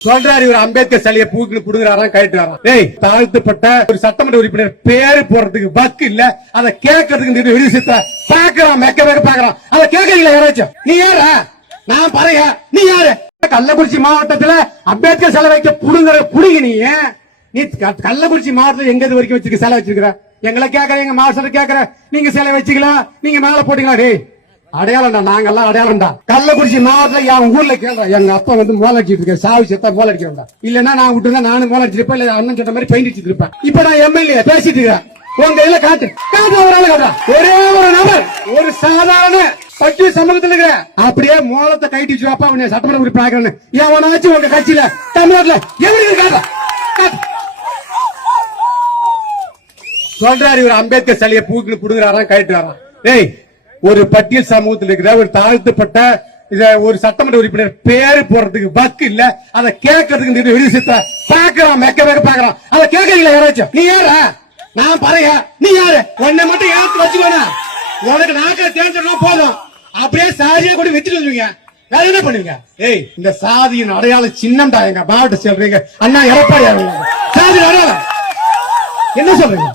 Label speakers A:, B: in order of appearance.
A: சொல்றாரு இவர் அம்பேத்கர் சிலையை பூக்கு புடுங்குறாராம் கழட்டுறாராம். ஏய் தாழ்த்தப்பட்ட ஒரு சட்டமன்ற உறுப்பினர் பேரு போறதுக்கு பக்கு இல்ல. அதை கேட்கறதுக்கு இந்த பாக்குறான் மெக்க மேக்க பாக்குறான் அதை கேட்கறீங்களா யாராச்சும்? நீ யாரா? நான் பறைய? நீ யாரு? கள்ளக்குறிச்சி மாவட்டத்துல அம்பேத்கர் சிலை வைக்க புடுங்குற புடுங்க நீ நீ கள்ளக்குறிச்சி மாவட்டத்துல எங்க இது வரைக்கும் வச்சிருக்க சிலை வச்சிருக்கிற? எங்களை கேட்கற எங்க மாஸ்டர் கேட்கற. நீங்க சிலை வச்சுக்கலாம் நீங்க மேல போட்டீங்களா? டேய் அடையாளம்டா நாங்கெல்லாம் அடையாளம்டா. கள்ளக்குறிச்சி மாவட்டத்துல என் ஊர்ல கேள்றா எங்க அப்பா வந்து மோல அடிச்சிட்டு இருக்க சாவி செத்தா மோல அடிக்கிறா இல்லன்னா நான் விட்டுருந்தா நானும் மோல அடிச்சிருப்பேன் இல்ல அண்ணன் சொன்ன மாதிரி பெயிண்ட் அடிச்சிட்டு இருப்பேன் இப்ப நான் எம்எல்ஏ பேசிட்டு இருக்கேன் உங்க கையில காட்டு. காட்டு ஒரு ஆளு காட்டா ஒரே ஒரு நபர் ஒரு சாதாரண பட்டி சமூகத்துல இருக்கிற. அப்படியே மோலத்தை கைட்டி வச்சு அப்பா அவனை சட்டமன்ற உறுப்பினர் ஆகிறேன்னு எவனாச்சும் உங்க கட்சியில தமிழ்நாட்டுல எவனுக்கு காட்டா? சொல்றாரு இவர் அம்பேத்கர் சிலையை பூக்கு புடுங்குறாராம் கழட்டுறாராம். ஏய் ஒரு பட்டியல் சமூகத்தில் இருக்கிற ஒரு தாழ்த்தப்பட்ட இத ஒரு சட்டமன்ற உறுப்பினர் பேரு போறதுக்கு பக்கு இல்ல. அதை கேட்கறதுக்கு இந்த பாக்குறான் மெக்க மெக்க பாக்குறான் அதை கேட்கறீங்களா யாராச்சும்? நீ யார? நான் பறைய. நீ யாரு? உன்னை மட்டும் ஏத்து வச்சுக்கோனா உனக்கு நாக்கில தேர்ந்தா போதும். அப்படியே சாதியை கூட வச்சுட்டு வந்துருவீங்க. வேற என்ன பண்ணுவீங்க? ஏய் இந்த சாதியின் அடையாள சின்னம்டா எங்க மாவட்ட சொல்றீங்க. அண்ணா எடப்பாடி அவர்கள். சாதியின் அடையாளம். என்ன சொல்றீங்க?